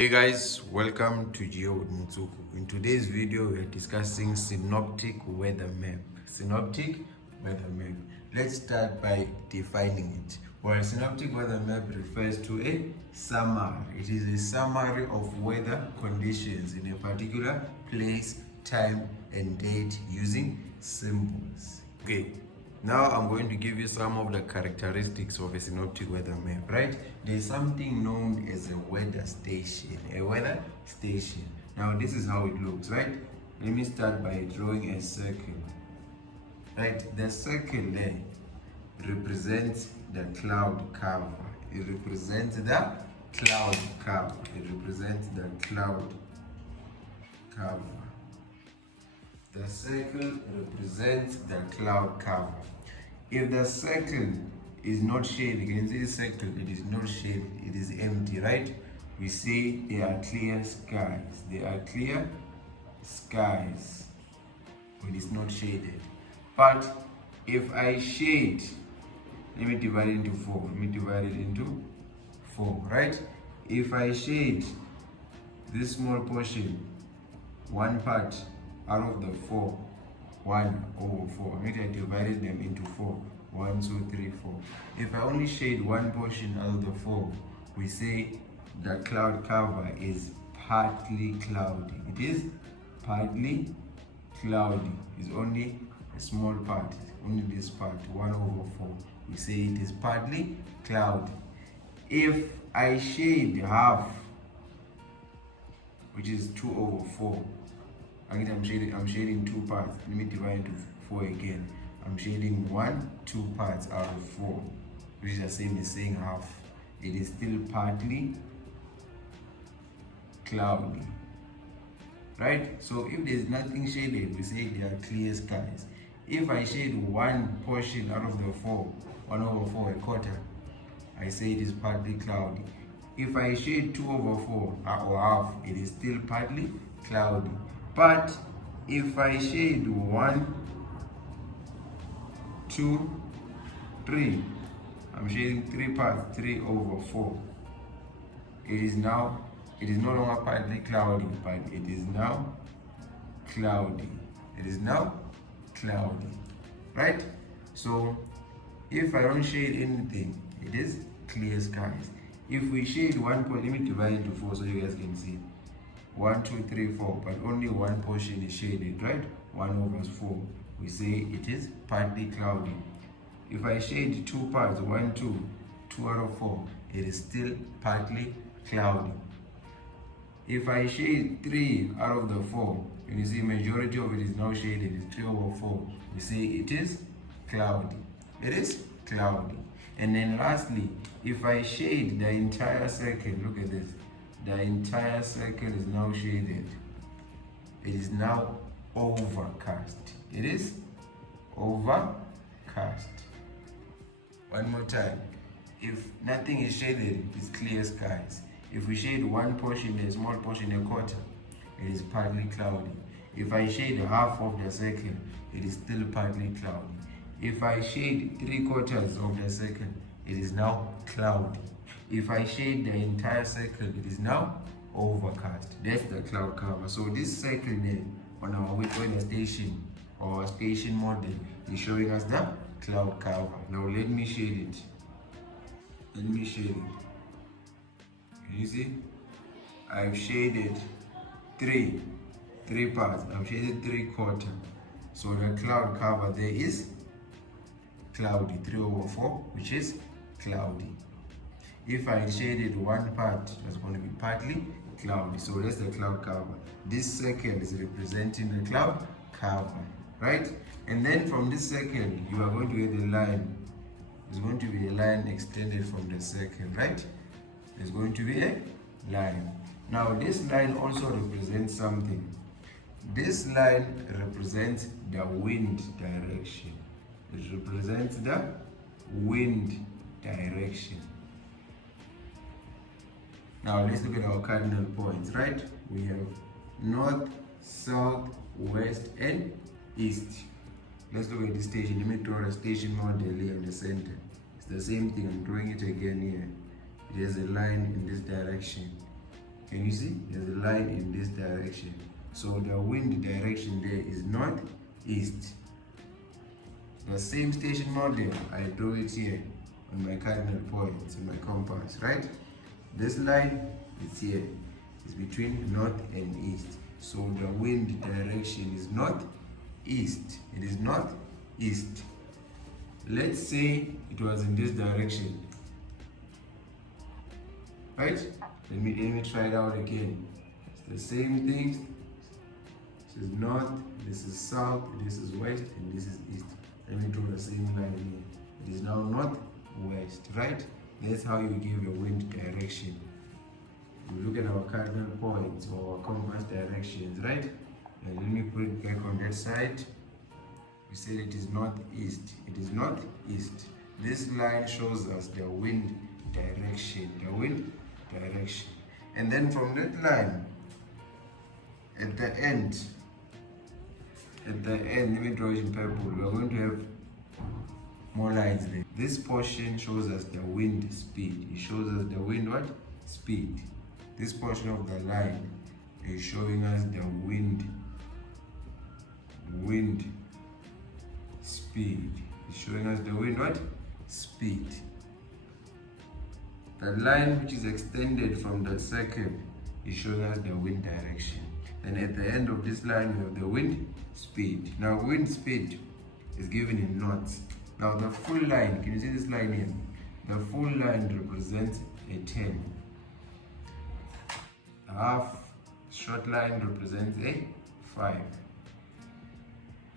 Hey guys, welcome to Geo with Motsoko. In today's video, we are discussing synoptic weather map. Synoptic weather map. Let's start by defining it. Well, synoptic weather map refers to a summary. It is a summary of weather conditions in a particular place, time, and date using symbols. Okay. Now I'm going to give you some of the characteristics of a synoptic weather map, right? There's something known as a weather station. A weather station. Now this is how it looks, right? Let me start by drawing a circle. Right? The circle there represents the cloud cover. It represents the cloud cover. It represents the cloud cover. The circle represents the cloud cover. If the circle is not shaded, you can see the circle, it is not shaded, it is empty, right? We say there are clear skies. There are clear skies when it's not shaded. But if I shade, let me divide it into four. Let me divide it into four, right? If I shade this small portion, one part out of the four, 1/4. I mean, I divided them into four. 1, 2, 3, 4. If I only shade one portion out of the four, we say the cloud cover is partly cloudy. It is partly cloudy. It's only a small part, only this part, 1/4. We say it is partly cloudy. If I shade half, which is 2/4, again, I'm shading two parts. Let me divide into four again. I'm shading 2 parts out of 4, which is the same as saying half. It is still partly cloudy, right? So if there's nothing shaded, we say there are clear skies. If I shade one portion out of the 4, 1/4, a quarter, I say it is partly cloudy. If I shade 2/4 or half, it is still partly cloudy. But if I shade 1, 2, 3, I'm shading 3 parts, 3/4. It is no longer partly cloudy, but it is now cloudy. It is now cloudy, right? So if I don't shade anything, it is clear skies. If we shade one point, let me divide into 4 so you guys can see. 1, 2, 3, 4, but only one portion is shaded, right? 1/4. We say it is partly cloudy. If I shade 2 parts, 1, 2, 2/4, it is still partly cloudy. If I shade 3 out of the 4, you see majority of it is now shaded, it's 3/4. We say it is cloudy. It is cloudy. And then lastly, if I shade the entire circle, look at this. The entire circle is now shaded. It is now overcast. It is overcast. One more time. If nothing is shaded, it's clear skies. If we shade one portion, a small portion, a quarter, it is partly cloudy. If I shade half of the circle, it is still partly cloudy. If I shade 3/4 of the circle, it is now cloudy. If I shade the entire circle, it is now overcast. That's the cloud cover. So this circle there on our weather station or station model is showing us the cloud cover. Now let me shade it. Let me shade it. Can you see? I've shaded three parts. I've shaded 3/4. So the cloud cover there is cloudy, 3/4, which is cloudy. If I shaded one part, that's going to be partly cloudy. So that's the cloud cover. This circle is representing the cloud cover, right? And then from this circle, you are going to get a line. There's going to be a line extended from the circle, right? There's going to be a line. Now this line also represents something. This line represents the wind direction. It represents the wind direction. Now let's look at our cardinal points, right? We have north, south, west, and east. Let's look at the station. Let me draw the station model here in the center. It's the same thing. I'm drawing it again here. There's a line in this direction. Can you see? There's a line in this direction. So the wind direction there is northeast. The same station model, I draw it here on my cardinal points in my compass, right? This line is here. It's between north and east. So the wind direction is northeast. It is northeast. Let's say it was in this direction. Right? Let me try it out again. It's the same thing. This is north, this is south, this is west, and this is east. Let me draw the same line here. It is now northwest, right? That's how you give a wind direction. We look at our cardinal points or our compass directions, right? And let me put it back on that side. We said it is northeast. It is northeast. This line shows us the wind direction. The wind direction. And then from that line, at the end, let me draw it in purple. We are going to have more lines there. This portion shows us the wind speed. It shows us the wind what? Speed. This portion of the line is showing us the wind speed. It's showing us the wind what? Speed. The line which is extended from the second is showing us the wind direction. And at the end of this line we have the wind speed. Now wind speed is given in knots. Now the full line, can you see this line here? The full line represents a 10. The half short line represents a 5.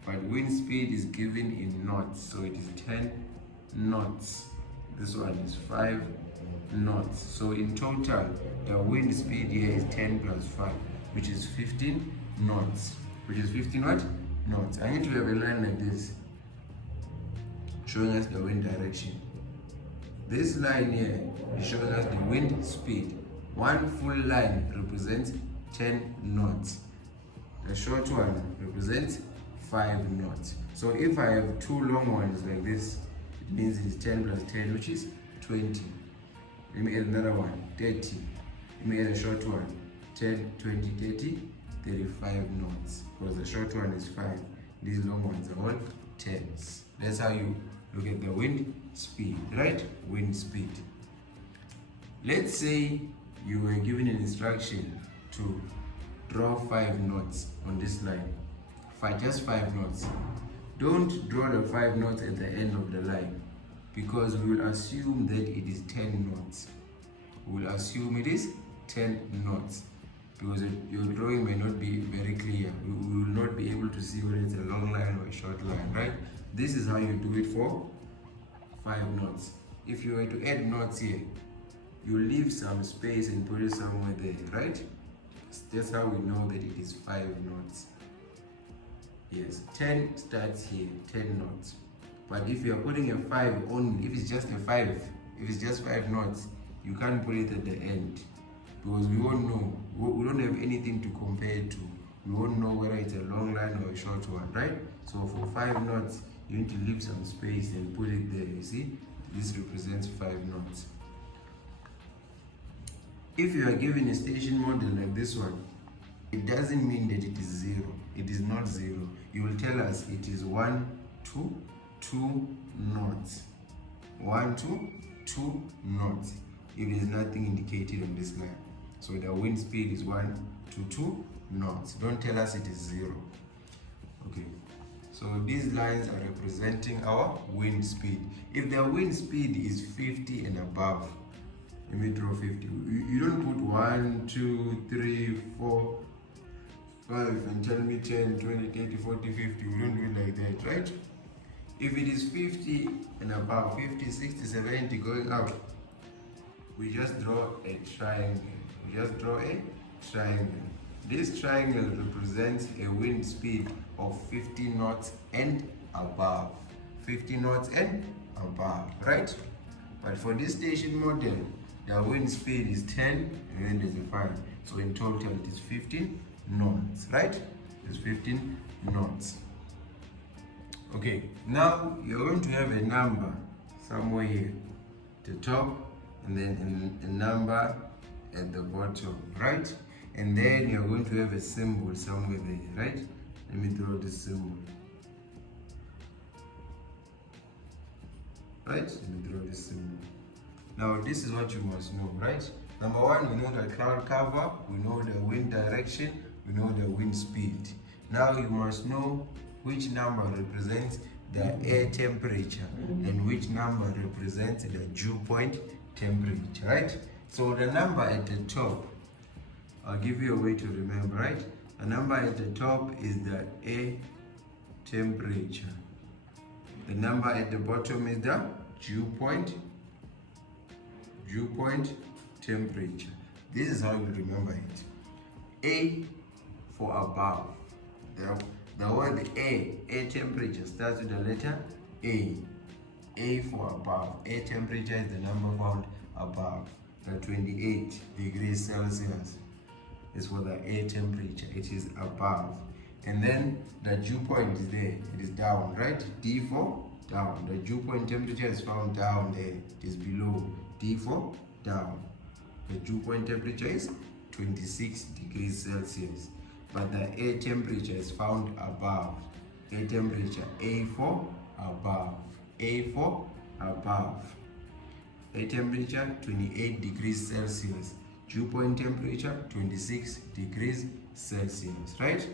But wind speed is given in knots, so it is 10 knots. This one is 5 knots. So in total, the wind speed here is 10 plus 5, which is 15 knots. Which is 15 what? Knots. I need to have a line like this, showing us the wind direction. This line here is showing us the wind speed. One full line represents 10 knots. The short one represents 5 knots. So if I have two long ones like this, it means it's 10 plus 10, which is 20. Let me add another one, 30. Let me add a short one, 10, 20, 30, 35 knots. Because the short one is 5. These long ones are all 10s. That's how you look at the wind speed, right? Wind speed. Let's say you were given an instruction to draw 5 knots on this line. Just 5 knots. Don't draw the 5 knots at the end of the line, because we will assume that it is 10 knots. We will assume it is 10 knots because your drawing may not be very clear. We will not be able to see whether it's a long line or a short line, right? This is how you do it for 5 knots. If you were to add knots here, you leave some space and put it somewhere there, right? That's how we know that it is 5 knots. Yes, 10 starts here, 10 knots. But if you are putting a 5 only, if it's just 5 knots, you can't put it at the end, because we won't know. We don't have anything to compare it to. We won't know whether it's a long line or a short one, right? So for 5 knots, you need to leave some space and put it there. You see, this represents 5 knots. If you are given a station model like this one, it doesn't mean that it is 0. It is not 0. You will tell us it is 1 to 2 knots. 1 to 2 knots. If there is nothing indicated on this line. So the wind speed is 1 to 2 knots. Don't tell us it is 0. Okay. So these lines are representing our wind speed. If the wind speed is 50 and above, let me draw 50. You don't put 1, 2, 3, 4, 5 and tell me 10, 20, 30, 40, 50. We don't do it like that, right? If it is 50 and above, 50, 60, 70 going up, we just draw a triangle. This triangle represents a wind speed of 50 knots and above. 50 knots and above, right? But for this station model, the wind speed is 10 and then there's a 5. So in total it is 15 knots, right? It's 15 knots. Okay, now you're going to have a number somewhere here, the top, and then a number at the bottom, right? And then you're going to have a symbol somewhere there, right? Let me draw this symbol. Right? Let me draw this symbol. Now this is what you must know, right? Number one, we know the cloud cover, we know the wind direction, we know the wind speed. Now you must know which number represents the air temperature and which number represents the dew point temperature, right? So the number at the top, I'll give you a way to remember, right? The number at the top is the air temperature. The number at the bottom is the dew point temperature. This is how you remember it. A for above. The word air temperature starts with the letter A. A for above. Air temperature is the number found above. The 28 degrees Celsius is for the air temperature. It is above. And then the dew point is there. It is down, right? D for down. The dew point temperature is found down there. It is below. D for down. The dew point temperature is 26 degrees Celsius. But the air temperature is found above. Air temperature, A for above. A for above. Air temperature, 28 degrees Celsius. Dew point temperature, 26 degrees Celsius, right?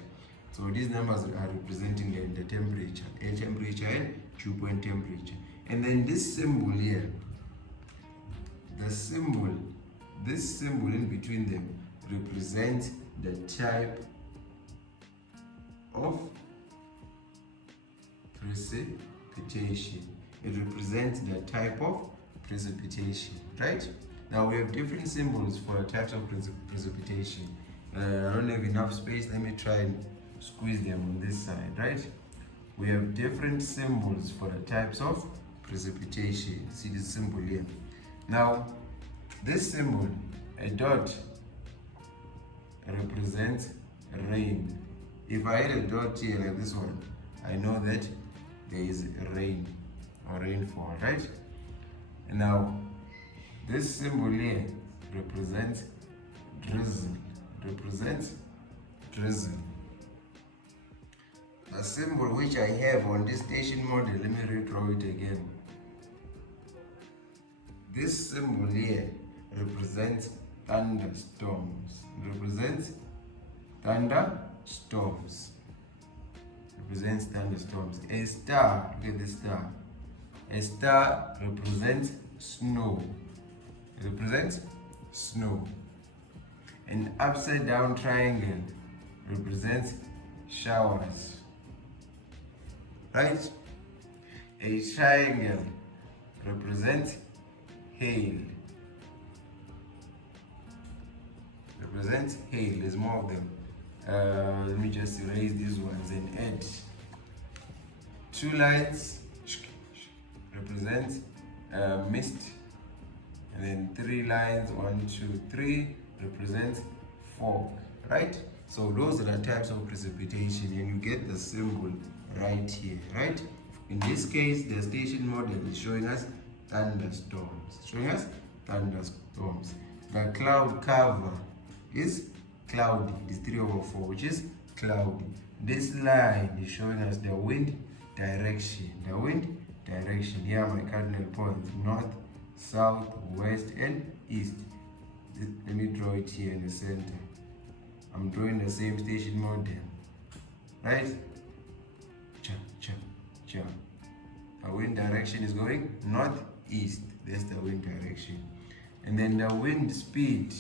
So these numbers are representing the temperature, air temperature and dew point temperature. And then this symbol here, this symbol in between them represents the type of precipitation. It represents the type of precipitation, right? Now we have different symbols for the types of precipitation. I don't have enough space. Let me try and squeeze them on this side, right? We have different symbols for the types of precipitation. See this symbol here. Now, this symbol, a dot, represents rain. If I had a dot here like this one, I know that there is rain or rainfall, right? And now, this symbol here represents drizzle. Represents drizzle. The symbol which I have on this station model, let me redraw it again. This symbol here represents thunderstorms. Represents thunderstorms. Represents thunderstorms. A star, look at this star. A star represents snow. It represents snow. An upside down triangle represents showers. Right? A triangle represents hail. Represents hail. There's more of them. Let me just erase these ones and add. Two lines represent mist. And then three lines, 1, 2, 3, represent fog. Right? So those are the types of precipitation, and you get the symbol right here, right? In this case, the station model is showing us thunderstorms. The cloud cover is cloudy. It is 3/4, which is cloudy. This line is showing us the wind direction. The wind direction. Here are my cardinal points: north, south, west, and east. Let me draw it here in the center. I'm drawing the same station model, right? The wind direction is going northeast. That's the wind direction. And then the wind speed.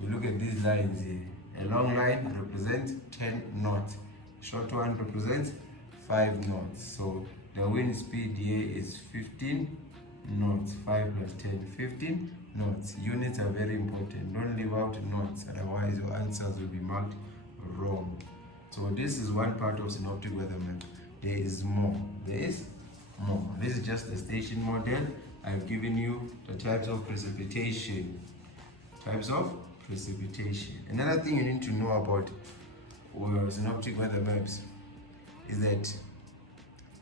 We look at these lines here. A long line represents 10 knots. A short one represents 5 knots. So the wind speed here is 15 knots. 5 plus 10, 15 knots. Units are very important. Don't leave out knots, otherwise your answers will be marked wrong. So this is one part of synoptic weather map. There is more. There is more. This is just the station model. I've given you the types of precipitation. Types of precipitation. Another thing you need to know about synoptic weather maps is that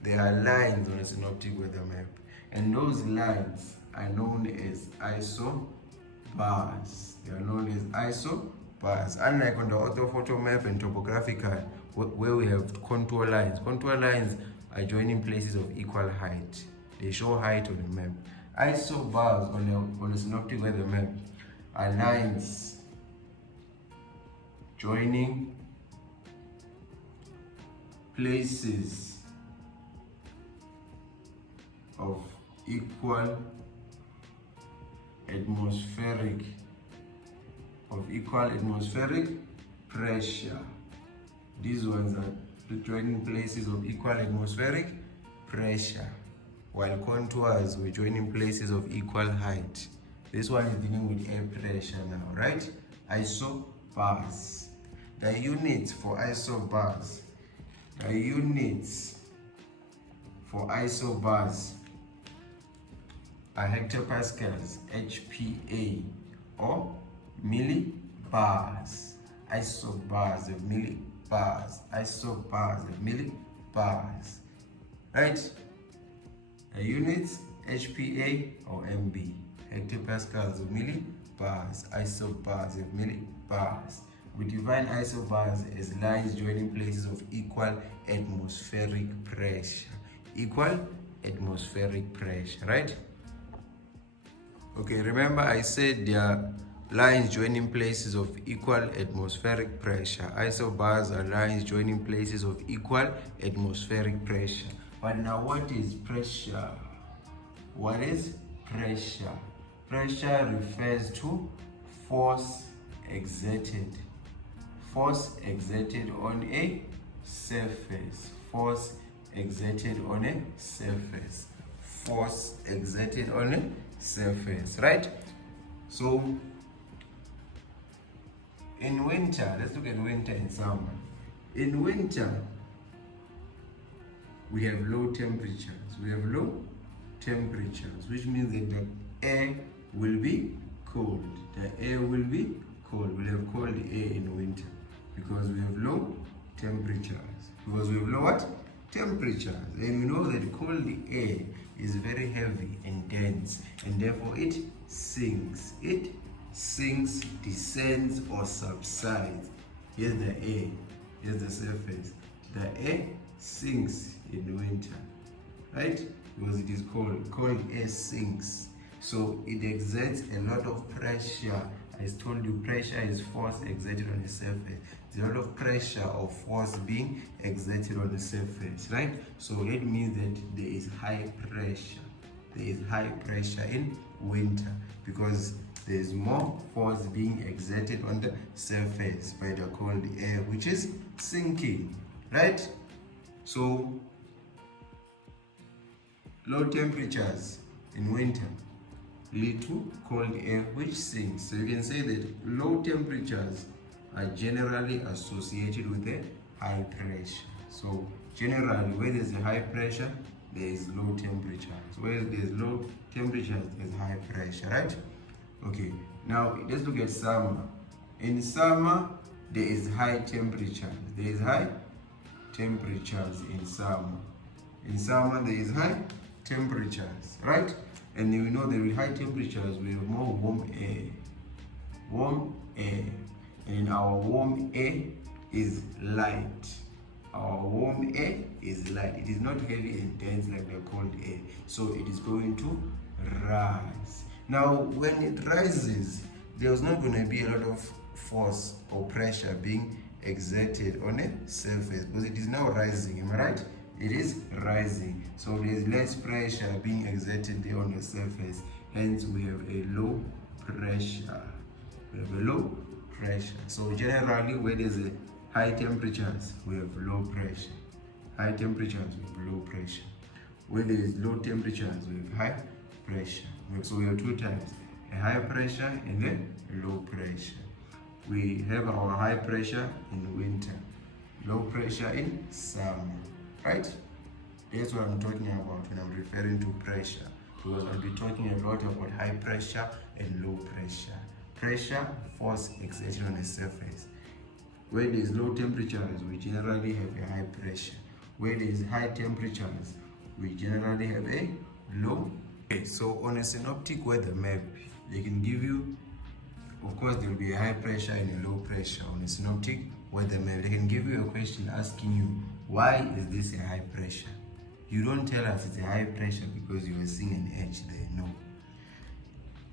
there are lines on a synoptic weather map, and those lines are known as isobars. isobars. They are known as isobars. Unlike on the orthophoto map and topographical, where we have contour lines. Contour lines are joining places of equal height. They show height on the map. Isobars on the synoptic weather map are lines joining places of equal atmospheric pressure. These ones are joining places of equal atmospheric pressure, while contours we joining places of equal height. This one is dealing with air pressure now, right? Isobars. The units for isobars. The units for isobars are hectopascals, HPA, or millibars. Isobars of millibars. Isobars of millibars. Right? The units HPA or MB. Hectopascals of millibars. Isobars of millibars. We define isobars as lines joining places of equal atmospheric pressure. Equal atmospheric pressure, right? Okay, remember I said there are lines joining places of equal atmospheric pressure. Isobars are lines joining places of equal atmospheric pressure. But now what is pressure? What is pressure? Pressure refers to force exerted. Force exerted on a surface. Force exerted on a surface. Force exerted on a surface, right? So in winter, let's look at winter and summer. In winter, we have low temperatures. We have low temperatures, which means that the air will be cold. The air will be cold. We'll have cold air in winter because we have low temperatures. Because we have low what? Temperatures. And we know that cold air is very heavy and dense, and therefore it sinks. It sinks, descends, or subsides. Here's the air. Here's the surface. The air sinks in winter, right? Because it is cold. Cold air sinks. So it exerts a lot of pressure. I told you pressure is force exerted on the surface. There's a lot of pressure or force being exerted on the surface, right? So it means that there is high pressure. There is high pressure in winter because there is more force being exerted on the surface by the cold air, which is sinking, right? So low temperatures in winter lead to cold air which sinks. So you can say that low temperatures are generally associated with a high pressure. So generally, where there's a high pressure, there is low temperature. So where there's low temperature, there's high pressure, right? Okay, now let's look at summer. In summer, there is high temperature. There is high temperatures in summer. In summer, there is high temperatures, right? And we know that with high temperatures, we have more warm air. Warm air. And our warm air is light. Our warm air is light. It is not heavy and dense like the cold air. So it is going to rise. Now, when it rises, there's not going to be a lot of force or pressure being exerted on a surface because it is now rising. Am I right? It is rising, so there's less pressure being exerted there on the surface. Hence, we have a low pressure. We have a low pressure. So generally, where there's a high temperatures, we have low pressure. High temperatures, we have low pressure. Where there is low temperatures, we have high pressure. So we have two types: a high pressure and a low pressure. We have our high pressure in winter, low pressure in summer. Right? That's what I'm talking about when I'm referring to pressure, because I'll be talking a lot about high pressure and low pressure. Pressure, force exerted on the surface. Where there is low temperatures, we generally have a high pressure. Where there is high temperatures, we generally have a low. Okay, so on a synoptic weather map, they can give you Of course, there will be a high pressure and a low pressure on a synoptic weather map. They can give you a question asking you, why is this a high pressure? You don't tell us it's a high pressure because you are seeing an H there. No.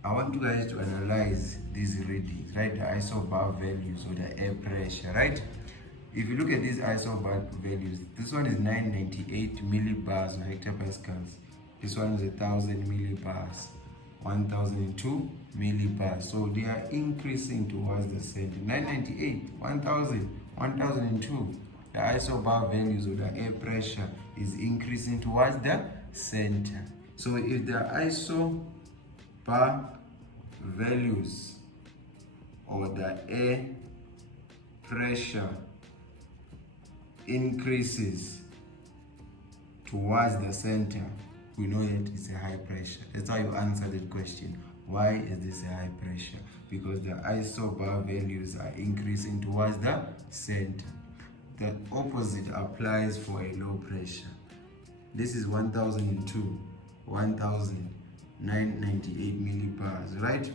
I want you guys to analyze these readings, right? The isobar values or the air pressure, right? If you look at these isobar values, this one is 998 millibars or hectopascals. This one is 1000 millibars, 1002 millibars. So they are increasing towards the center. 998, 1000, 1002. The isobar values or the air pressure is increasing towards the center. So if the isobar values or the air pressure increases towards the center, we know that it's a high pressure. That's how you answer that question. Why is this a high pressure? Because the isobar values are increasing towards the center. The opposite applies for a low pressure. This is 1002, 1998 millibars, right?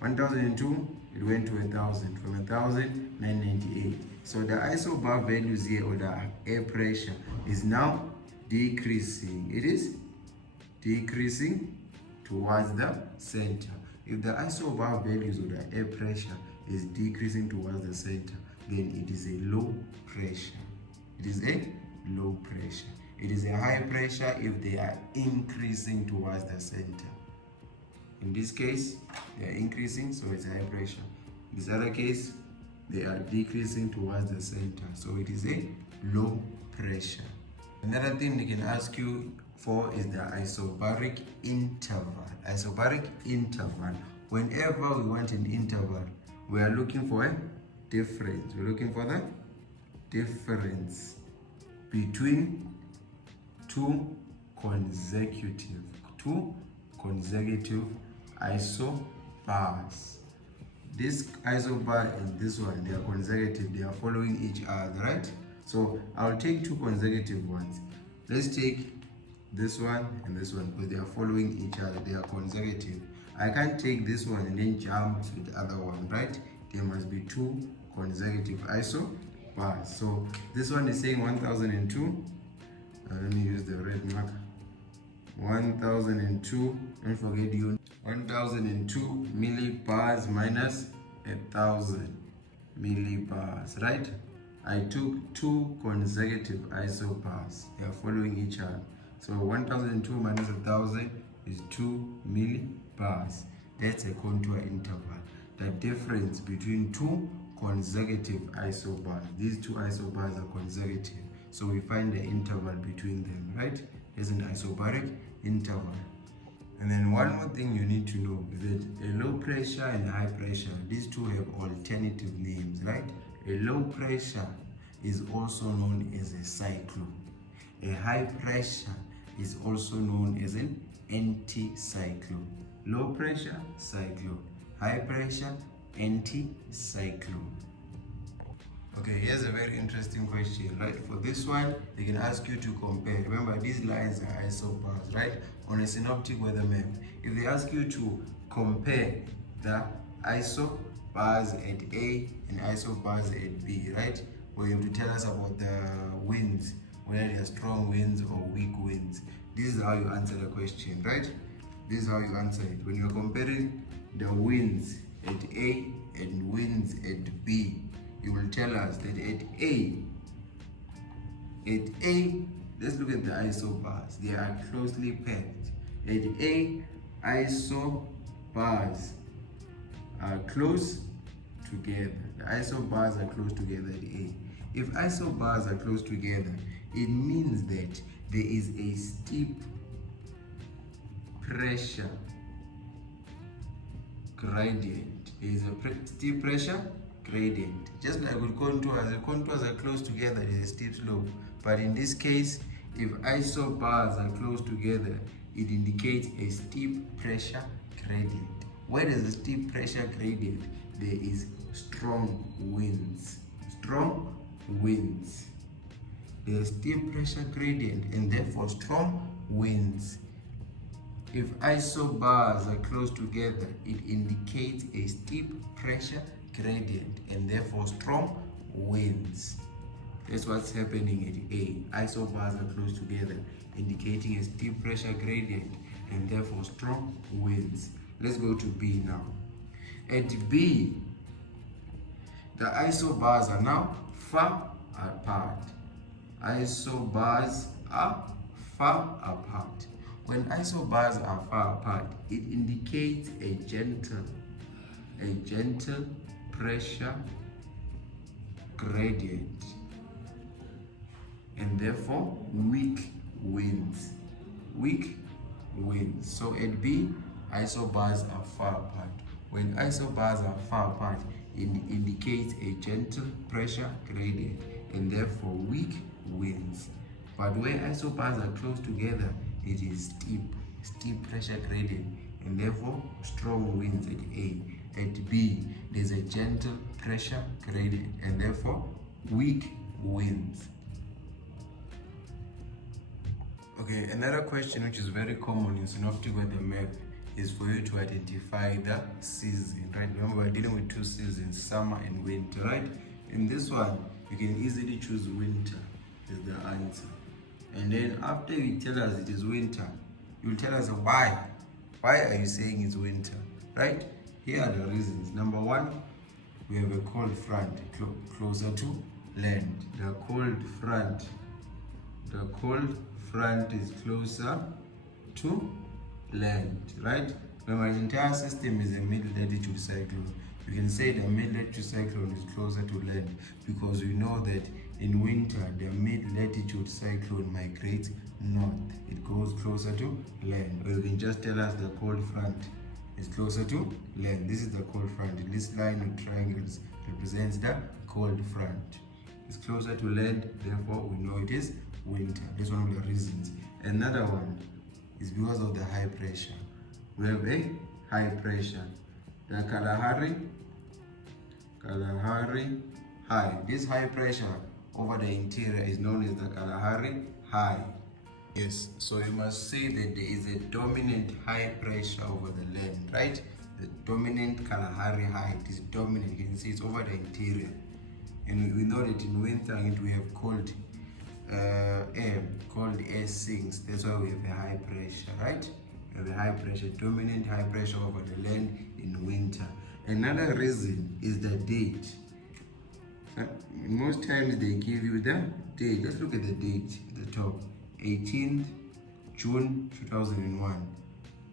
1002, it went to 1000. From 1000, 998. So the isobar values here, or the air pressure, is now decreasing. It is decreasing towards the center. If the isobar values or the air pressure is decreasing towards the center, then it is a low pressure. It is a low pressure. It is a high pressure if they are increasing towards the center. In this case, they are increasing, so it's a high pressure. In this other case, they are decreasing towards the center, so it is a low pressure. Another thing they can ask you for is the isobaric interval. Isobaric interval. Whenever we want an interval, we are looking for a difference. We're looking for the difference between two consecutive isobars. This isobar and this one, they are consecutive, they are following each other, right? So I'll take two consecutive ones. Let's take this one and this one because they are following each other, they are consecutive. I can't take this one and then jump to the other one, right? There must be two consecutive isobars. So this one is saying 1002. Let me use the red marker. 1002, don't forget you. 1002 millibars minus 1000 millibars, right? I took two consecutive isobars. They are following each other. So 1002 minus 1000 is 2 millibars. That's a contour interval. The difference between two consecutive isobars. These two isobars are consecutive. So we find the interval between them, right? There's an isobaric interval. And then one more thing you need to know is that a low pressure and a high pressure, these two have alternative names, right? A low pressure is also known as a cyclone. A high pressure is also known as an anticyclone. Low pressure, cyclone. High pressure, anticyclone. Okay, here's a very interesting question, right? For this one, they can ask you to compare. Remember, these lines are isobars, right? On a synoptic weather map. If they ask you to compare the isobars at A and isobars at B, right? Well, you have to tell us about the winds, whether they are strong winds or weak winds. This is how you answer the question, right? This is how you answer it. When you're comparing the winds at A and winds at B, you will tell us that at A, let's look at the isobars. They are closely packed. At A, isobars are close together. The isobars are close together at A. If isobars are close together, it means that there is a steep pressure gradient. There is a steep pressure gradient. Just like with contours, the contours are close together, there is a steep slope. But in this case, if isobars are close together, it indicates a steep pressure gradient. Where there's a steep pressure gradient, there is strong winds. Strong winds. There's steep pressure gradient and therefore strong winds. If isobars are close together, it indicates a steep pressure gradient and therefore strong winds. That's what's happening at A. Isobars are close together, indicating a steep pressure gradient and therefore strong winds. Let's go to B now. At B, the isobars are now far apart. Isobars are far apart. When isobars are far apart, it indicates a gentle pressure gradient and therefore weak winds. So at B, isobars are far apart. When isobars are far apart, it indicates a gentle pressure gradient and therefore weak winds. But where isobars are close together, it is steep pressure gradient and therefore strong winds at A. At B, there's a gentle pressure gradient and therefore weak winds. Okay, another question which is very common in synoptic weather map is for you to identify the season, right? Remember, we're dealing with two seasons, summer and winter, right? In this one, you can easily choose winter as the answer. And then after you tell us it is winter, you'll tell us why. Why are you saying it's winter, right? Here are the reasons. Number one, we have a cold front closer to land. The cold front is closer to land, right? Remember, the entire system is a mid-latitude cyclone. You can say the mid-latitude cyclone is closer to land because we know that in winter, the mid-latitude cyclone migrates north. It goes closer to land. Or you can just tell us the cold front is closer to land. This is the cold front. This line with triangles represents the cold front. It's closer to land, therefore we know it is winter. That's one of the reasons. Another one is because of the high pressure. We have a high pressure. The Kalahari High. This high pressure over the interior is known as the Kalahari High. Yes, so you must say that there is a dominant high pressure over the land, right? The dominant Kalahari High, it is dominant. You can see it's over the interior. And we know that in winter we have cold air sinks. That's why we have a high pressure, right? We have a high pressure, dominant high pressure over the land in winter. Another reason is the date. Most times they give you the date. Let's look at the date at the top. 18th June 2001.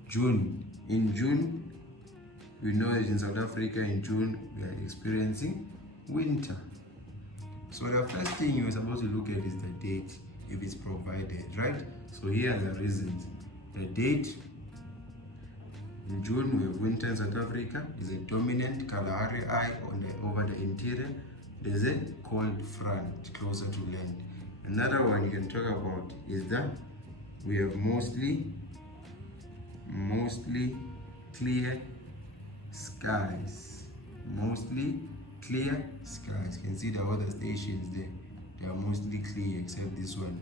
June. In June, we know that in South Africa in June we are experiencing winter. So the first thing you're supposed to look at is the date, if it's provided, right? So here are the reasons. The date, in June we have winter in South Africa. There's a dominant Kalahari High over the interior. There's a cold front closer to land. Another one you can talk about is that we have mostly clear skies. Mostly clear skies. You can see the other stations there. They are mostly clear except this one,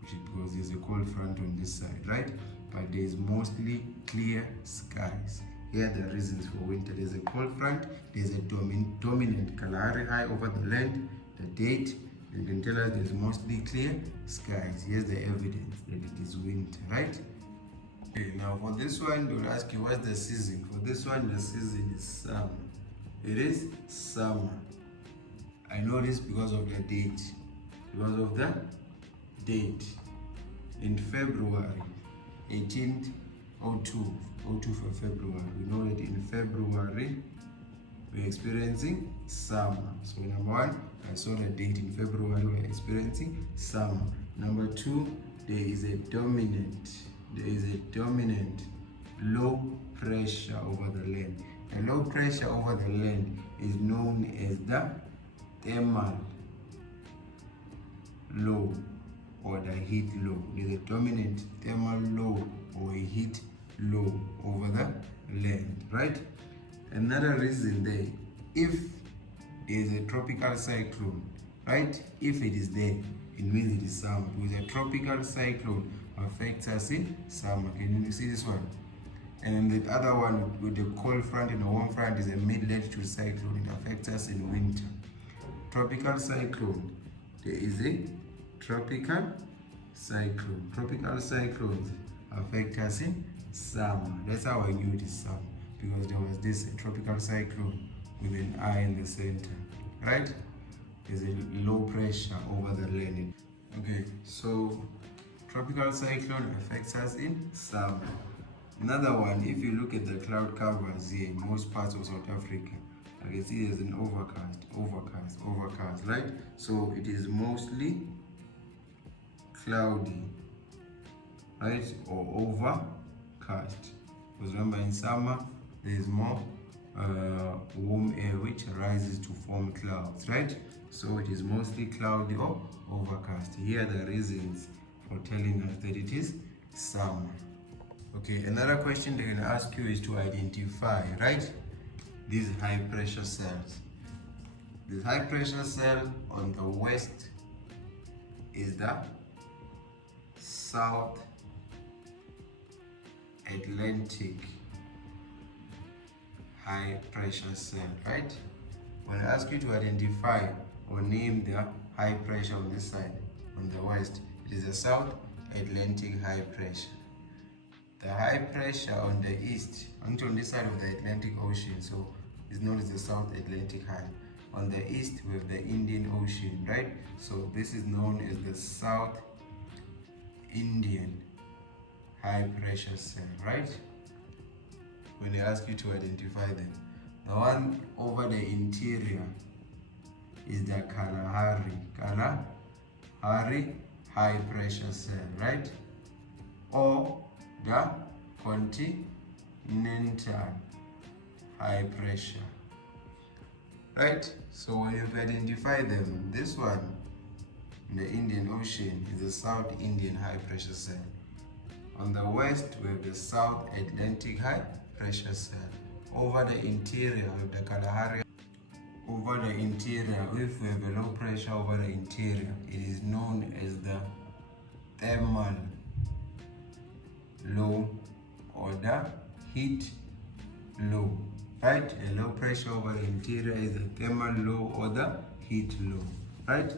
which is because there's a cold front on this side, right? But there's mostly clear skies. Here are the reasons for winter. There's a cold front, there's a dominant Kalahari High over the land. The date, you can tell us there's mostly clear skies. Here's the evidence that it is winter, right? Okay, now for this one, they'll ask you what's the season. For this one, the season is summer. It is summer. I know this because of the date. Because of the date. In February, 18th, 02 for February. We know that in February, we're experiencing summer. So number one, I saw the date in February, we're experiencing summer. Number two, there is a dominant low pressure over the land. The low pressure over the land is known as the thermal low or the heat low. There's a dominant thermal low or a heat low over the land, right? Another reason there, if there's a tropical cyclone, right? If it is there, it means it is summer. With a tropical cyclone affects us in summer. Can you see this one? And then the other one with the cold front and the warm front is a mid-latitude cyclone. It affects us in winter. Tropical cyclone. There is a tropical cyclone. Tropical cyclones affect us in summer. That's how I knew it is summer, because there was this tropical cyclone with an eye in the center, right? There's a low pressure over the land. Okay, so tropical cyclone affects us in summer. Another one, if you look at the cloud covers here in most parts of South Africa, I can see there's an overcast, right? So it is mostly cloudy, right? Or overcast. Because remember, in summer, there is more warm air which rises to form clouds, right? So it is mostly cloudy or overcast. Here are the reasons for telling us that it is summer. Okay, another question they're going to ask you is to identify, right, these high pressure cells. This high pressure cell on the west is the South Atlantic high pressure cell, right? When I ask you to identify or name the high pressure on this side, on the west, it is the South Atlantic high pressure. The high pressure on the east, on this side of the Atlantic Ocean, so it's known as the South Atlantic High. On the east, we have the Indian Ocean, right? So this is known as the South Indian high pressure cell, right? When they ask you to identify them. The one over the interior is the Kalahari high pressure cell, right? Or the continental high pressure, right? So when you identify them, this one in the Indian Ocean is the South Indian high pressure cell. On the west, we have the South Atlantic high pressure cell. Over the interior, we have the Kalahari. Over the interior, if we have a low pressure over the interior, it is known as the thermal low or the heat low, right? A low pressure over the interior is the thermal low or the heat low, right?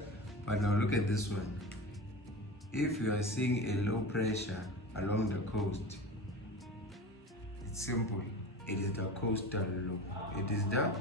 But now look at this one. If you are seeing a low pressure along the coast, it's simple. It is the coastal low. It is the